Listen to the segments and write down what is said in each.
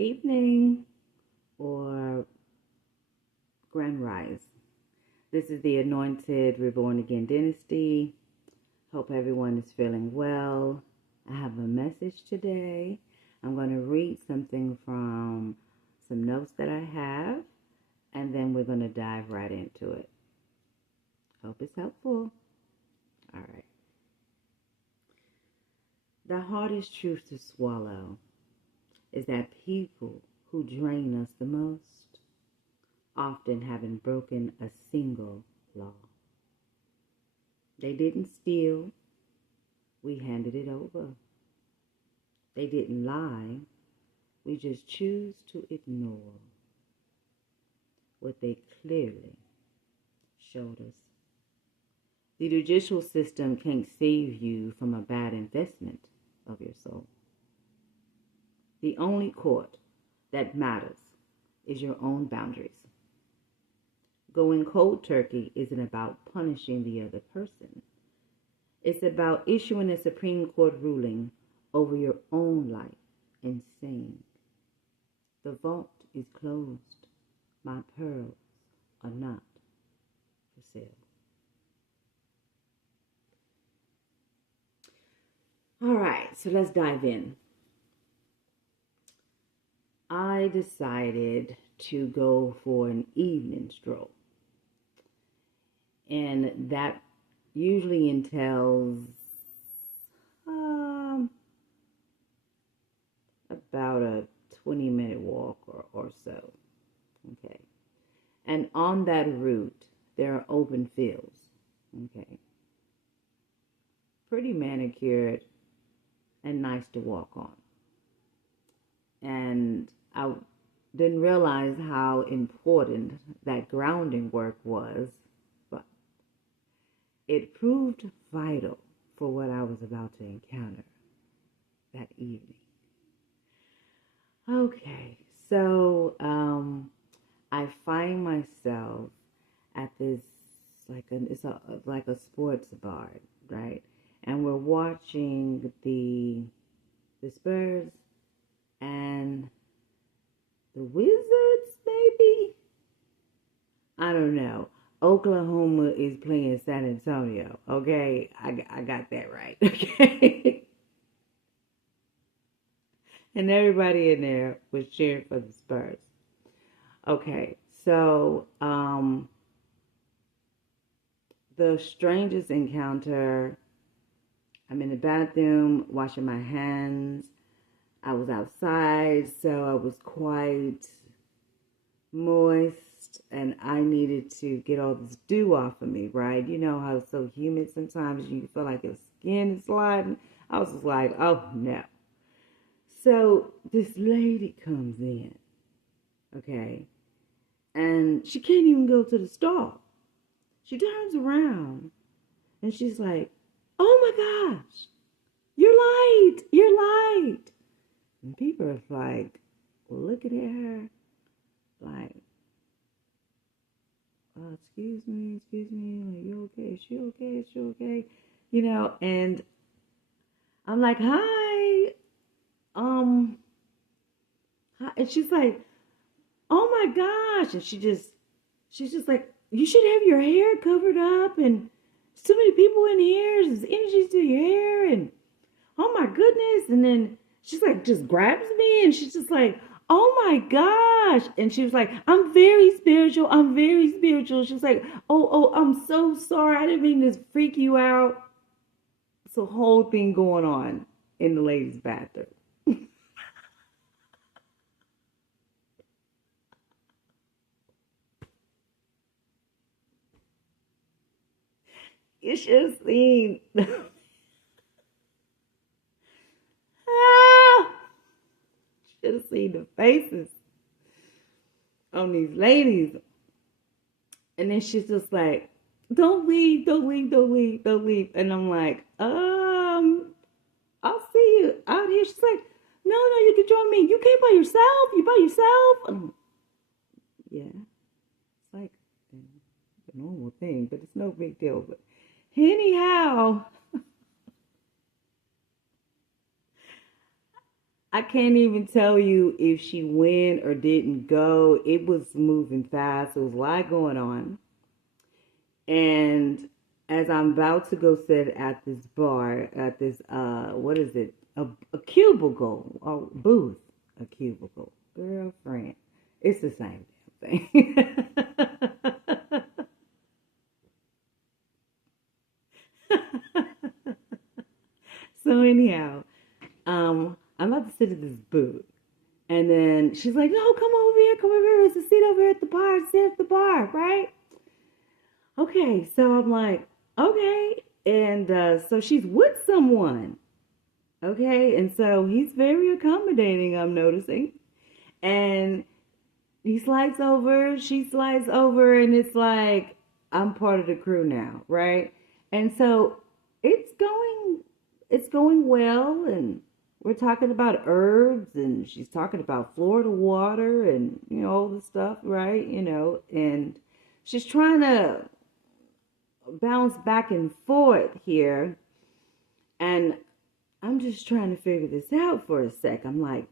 evening or grand rise. This is the Anointed Reborn Again Dynasty. Hope everyone is feeling well. I have a message today. I'm going to read something from some notes that I have, and then we're going to dive right into it. Hope it's helpful. All right. The hardest truth to swallow is that people who drain us the most often haven't broken a single law. They didn't steal, we handed it over. They didn't lie, we just choose to ignore what they clearly showed us. The judicial system can't save you from a bad investment of your soul. The only court that matters is your own boundaries. Going cold turkey isn't about punishing the other person. It's about issuing a Supreme Court ruling over your own life and saying, the vault is closed. My pearls are not for sale. All right, so let's dive in. I decided to go for an evening stroll. And that usually entails about a 20-minute walk or so. Okay. And on that route, there are open fields. Okay. Pretty manicured and nice to walk on. And I didn't realize how important that grounding work was, but it proved vital for what I was about to encounter that evening. Okay, so I find myself at this it's like a sports bar, right? And we're watching the Spurs and the Wizards, maybe? I don't know. Oklahoma is playing San Antonio, okay? I got that right, okay? And everybody in there was cheering for the Spurs. Okay, so the strangest encounter, I'm in the bathroom washing my hands. I was outside, so I was quite moist, and I needed to get all this dew off of me, right? You know how it's so humid sometimes you feel like your skin is sliding. I was just like, oh no. So this lady comes in, okay, and she can't even go to the stall. She turns around, and she's like, oh my gosh, you're light. And people are like looking at her like, excuse me, like, you okay? Is she okay? You know, and I'm like, hi. Hi. And she's like, oh my gosh. And she's just like, you should have your hair covered up, and so many people in here, there's energy to your hair, and oh my goodness. And then she's like, just grabs me, and she's just like, oh my gosh. And she was like, I'm very spiritual. She was like, oh, I'm so sorry. I didn't mean to freak you out. It's a whole thing going on in the ladies' bathroom. You should have seen. Should have seen the faces on these ladies. And then she's just like, don't leave. And I'm like, I'll see you out here. She's like, no, you can join me. You came by yourself. You by yourself. Yeah, it's like a normal thing, but it's no big deal. But anyhow, I can't even tell you if she went or didn't go. It was moving fast. There was a lot going on. And as I'm about to go sit at this bar, at this what is it? A cubicle, a booth, a cubicle. Girlfriend. It's the same damn thing. So anyhow, I'm about to sit at this booth. And then she's like, no, come over here. It's a seat over here at the bar. Sit at the bar, right? Okay, so I'm like, okay. And so she's with someone. Okay, and so he's very accommodating, I'm noticing. And he slides over, she slides over, and it's like, I'm part of the crew now, right? And so it's going it's going well, and we're talking about herbs, and she's talking about Florida water and all the stuff, right? And she's trying to bounce back and forth here, and I'm just trying to figure this out for a sec. I'm like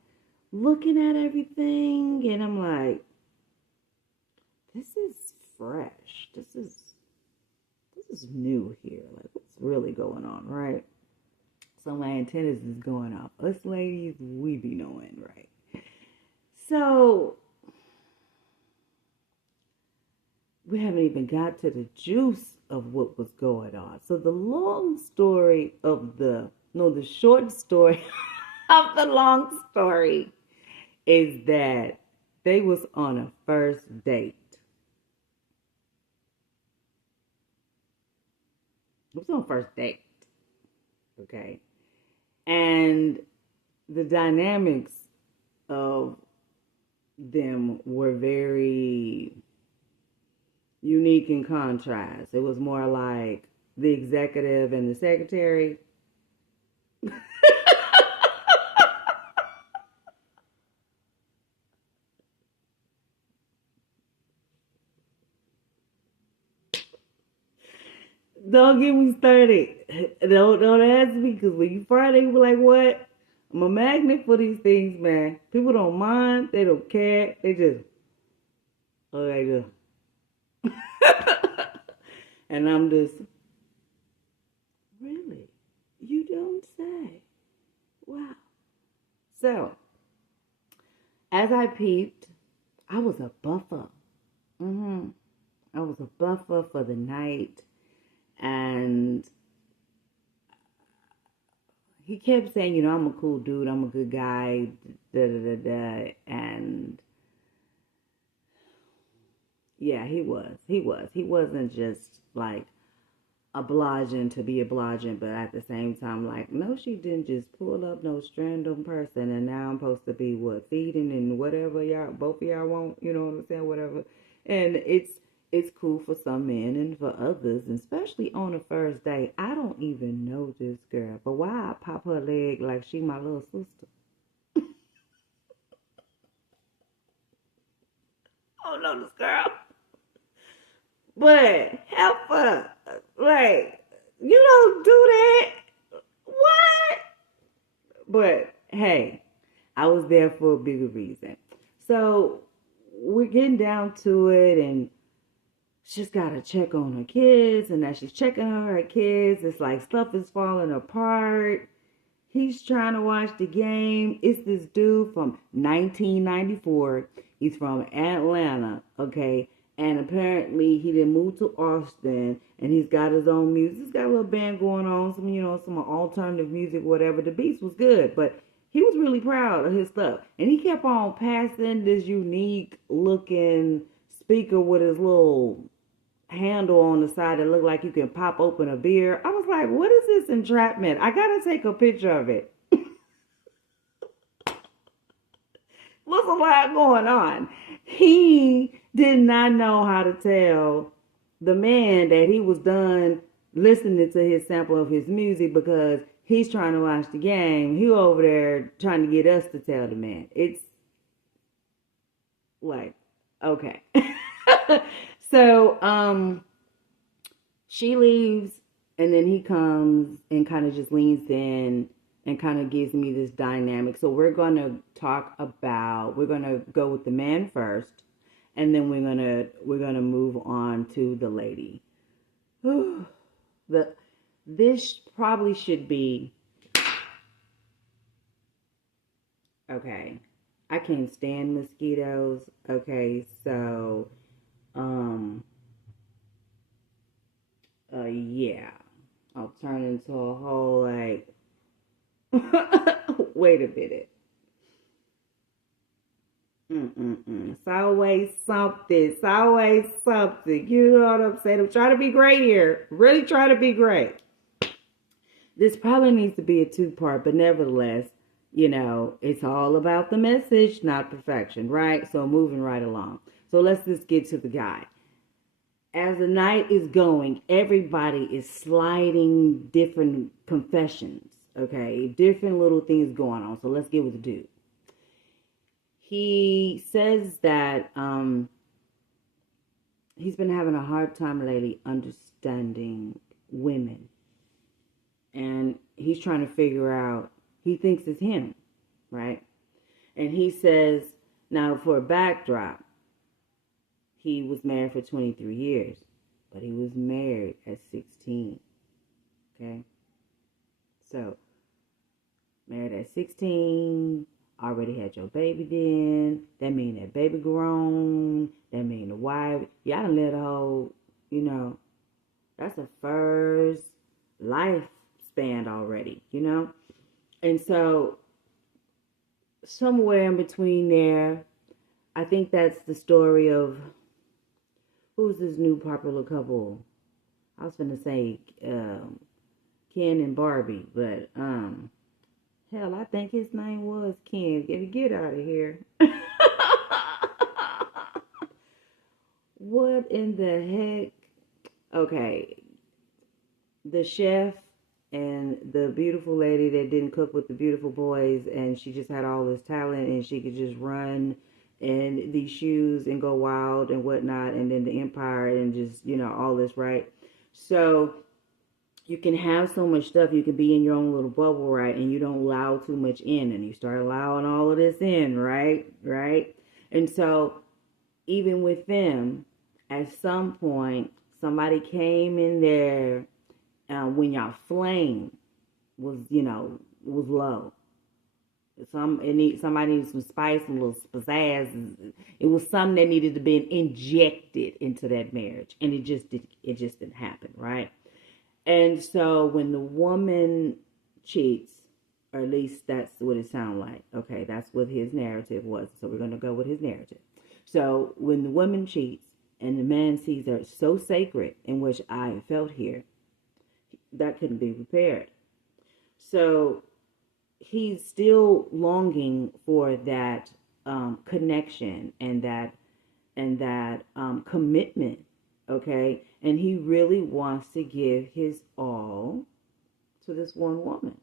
looking at everything, and I'm like, this is fresh. This is new here. Like, what's really going on, right? So my antennas is going off. Us ladies, we be knowing, right? So we haven't even got to the juice of what was going on. So the long story of the short story of the long story is that they was on a first date. It was on first date. Okay. And the dynamics of them were very unique in contrast. It was more like the executive and the secretary. Don't get me started. Don't ask me, because when you fry, they be like, what? I'm a magnet for these things, man. People don't mind. They don't care. They just, okay, good. And I'm just, really? You don't say. Wow. So, as I peeped, I was a buffer. I was a buffer for the night. And he kept saying, I'm a cool dude, I'm a good guy, da da da da. And yeah, he was. He wasn't just like obliging to be obliging, but at the same time, like, no, she didn't just pull up no random person, and now I'm supposed to be what, feeding and whatever y'all, both of y'all want, you know what I'm saying, whatever. And it's cool for some men, and for others, especially on the first date. I don't even know this girl, but why I pop her leg like she my little sister? I don't know this girl, but help her. Like, you don't do that. What? But hey, I was there for a bigger reason. So we're getting down to it, and she's got to check on her kids, and as she's checking on her kids, it's like stuff is falling apart. He's trying to watch the game. It's this dude from 1994. He's from Atlanta, okay? And apparently he didn't move to Austin, and he's got his own music. He's got a little band going on, some alternative music, whatever. The beats was good, but he was really proud of his stuff. And he kept on passing this unique looking speaker with his little handle on the side that looked like you can pop open a beer. I was like, what is this entrapment? I gotta take a picture of it. What's a lot going on? He did not know how to tell the man that he was done listening to his sample of his music, because he's trying to watch the game. He over there trying to get us to tell the man. It's like, okay. So, she leaves, and then he comes and kind of just leans in and kind of gives me this dynamic. So we're going to we're going to go with the man first, and then we're going to move on to the lady. This probably should be okay. I can't stand mosquitoes. Okay, so yeah. I'll turn into a whole like wait a minute. It's always something. It's always something. You know what I'm saying? I'm trying to be great here. Really trying to be great. This probably needs to be a two-part, but nevertheless, it's all about the message, not perfection, right? So moving right along. So let's just get to the guy. As the night is going, everybody is sliding different confessions, okay? Different little things going on. So let's get with the dude. He says that he's been having a hard time lately understanding women. And he's trying to figure out, he thinks it's him, right? And he says, now for a backdrop, he was married for 23 years, but he was married at 16, okay? So, married at 16, already had your baby then, that mean that baby grown, that mean the wife, y'all done let a whole, that's a first life span already, And so, somewhere in between there, I think that's the story of, who's this new popular couple? I was going to say Ken and Barbie, but hell, I think his name was Ken. Get out of here. What in the heck? Okay, the chef and the beautiful lady that didn't cook with the beautiful boys, and she just had all this talent, and she could just run in these shoes and go wild and whatnot, and then the empire and just, all this, right? So you can have so much stuff, you can be in your own little bubble, right? And you don't allow too much in, and you start allowing all of this in, right? And so even with them, at some point, somebody came in there when y'all flame was low. Somebody needed some spice, a little pizzazz. It was something that needed to be injected into that marriage, and it just didn't happen, right? And so when the woman cheats, or at least that's what it sounded like. Okay, that's what his narrative was. So we're gonna go with his narrative. So when the woman cheats and the man sees her so sacred, in which I felt here, that couldn't be repaired. So he's still longing for that connection and that commitment, okay? And he really wants to give his all to this one woman.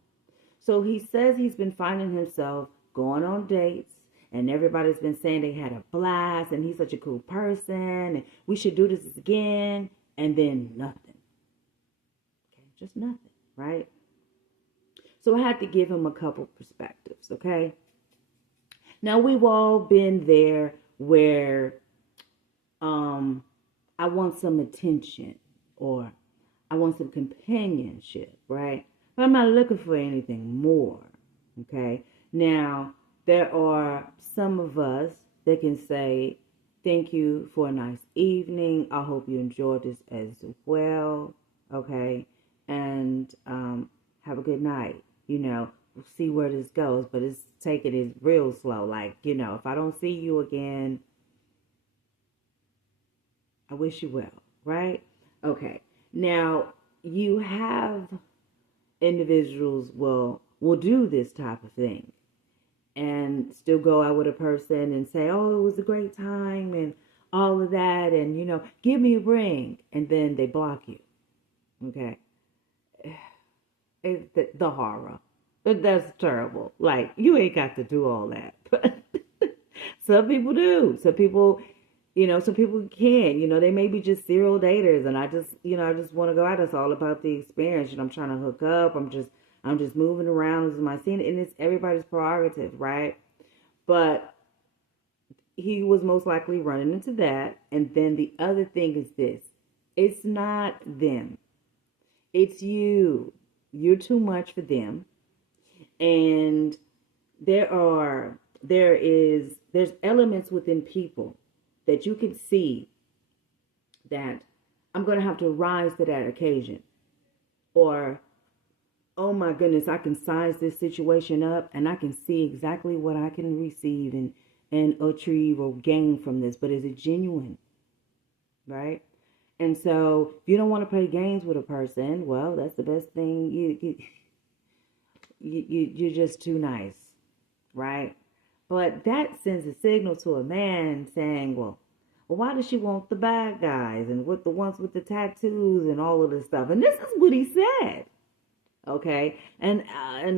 So he says he's been finding himself going on dates, and everybody's been saying they had a blast, and he's such a cool person, and we should do this again, and then nothing. Okay, just nothing, right? So I had to give him a couple perspectives, okay? Now, we've all been there where I want some attention, or I want some companionship, right? But I'm not looking for anything more, okay? Now, there are some of us that can say, thank you for a nice evening. I hope you enjoyed this as well, okay? And have a good night. We'll see where this goes, but take it real slow. Like, if I don't see you again, I wish you well, right? Okay. Now, you have individuals will do this type of thing and still go out with a person and say, oh, it was a great time and all of that, and, give me a ring, and then they block you, okay? It's the horror. That's terrible. Like, you ain't got to do all that. But some people do. Some people can. They may be just serial daters, and I just want to go out. It's all about the experience. I'm trying to hook up. I'm I'm just moving around. This is my scene, and it's everybody's prerogative, right? But he was most likely running into that. And then the other thing is this: it's not them, it's you. You're too much for them, and there's elements within people that you can see that I'm going to have to rise to that occasion, or oh my goodness, I can size this situation up and I can see exactly what I can receive and achieve or gain from this. But is it genuine? Right? And so if you don't want to play games with a person, well, that's the best thing. You're just too nice, right? But that sends a signal to a man saying, well, why does she want the bad guys and with the ones with the tattoos and all of this stuff? And this is what he said. Okay, and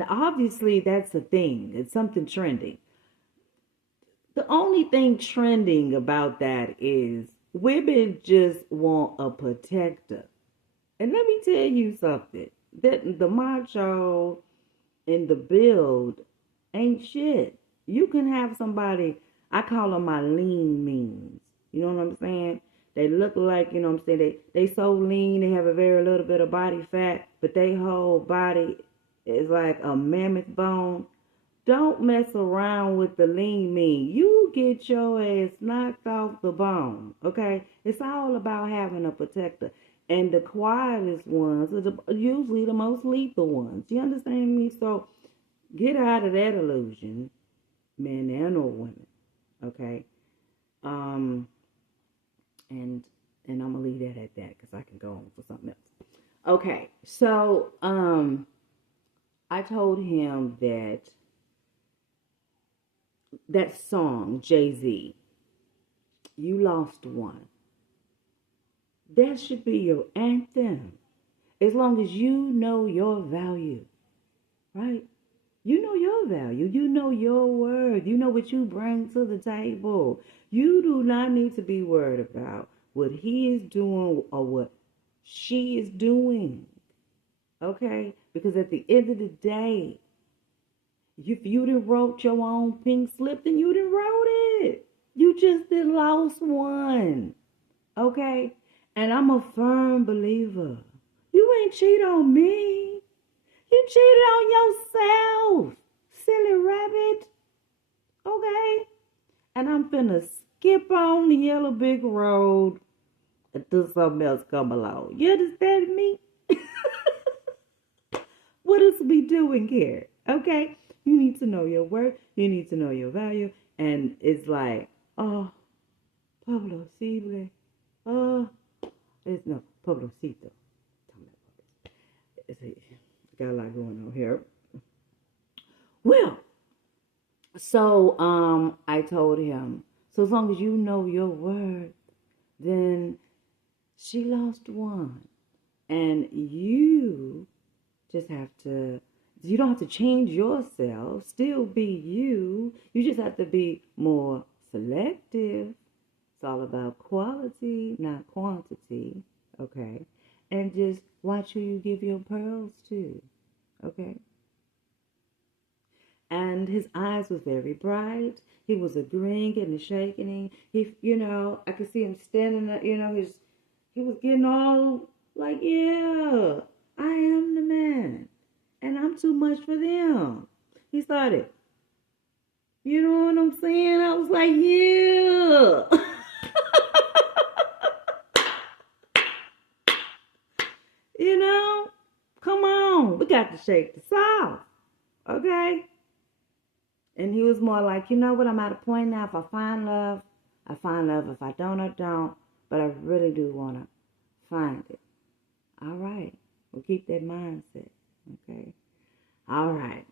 obviously that's a thing. It's something trending. The only thing trending about that is women just want a protector. And let me tell you something. That the macho and the build ain't shit. You can have somebody, I call them my lean means. You know what I'm saying? They look like, you know what I'm saying, they so lean, they have a very little bit of body fat, but their whole body is like a mammoth bone. Don't mess around with the lean mean. You get your ass knocked off the bone, okay? It's all about having a protector. And the quietest ones are usually the most lethal ones. You understand me? So get out of that illusion, men and or women, okay? And I'm gonna leave that at that because I can go on for something else. Okay, so I told him that song Jay-Z, "You Lost One," that should be your anthem. As long as you know your value, right? You know your value. You know your worth. You know what you bring to the table. You do not need to be worried about what he is doing or what she is doing. Okay? Because at the end of the day, if you done wrote your own pink slip, then you done wrote it. You just done lost one. Okay? And I'm a firm believer. You ain't cheat on me. You cheated on yourself, silly rabbit. Okay? And I'm finna skip on the yellow brick road until something else come along. You understand me? What is we doing here? Okay? You need to know your worth. You need to know your value. And it's like, oh, Pablo Sible. Oh, it's no, Pablocito. Got a lot going on here. Well, so I told him, so as long as you know your worth, then she lost one. And you just have to, you don't have to change yourself, still be you. You just have to be more selective. It's all about quality, not quantity, okay? And just watch who you give your pearls to, okay? And his eyes was very bright. He was agreeing and shaking. He, I could see him standing up, he was getting all like, yeah, I am the man. And I'm too much for them. He started, you know what I'm saying? I was like, yeah. Come on, we got to shake the South, okay? And he was more like, you know what, I'm at a point now, if I find love, I find love. If I don't, I don't. But I really do want to find it. All right, we'll keep that mindset, okay? All right.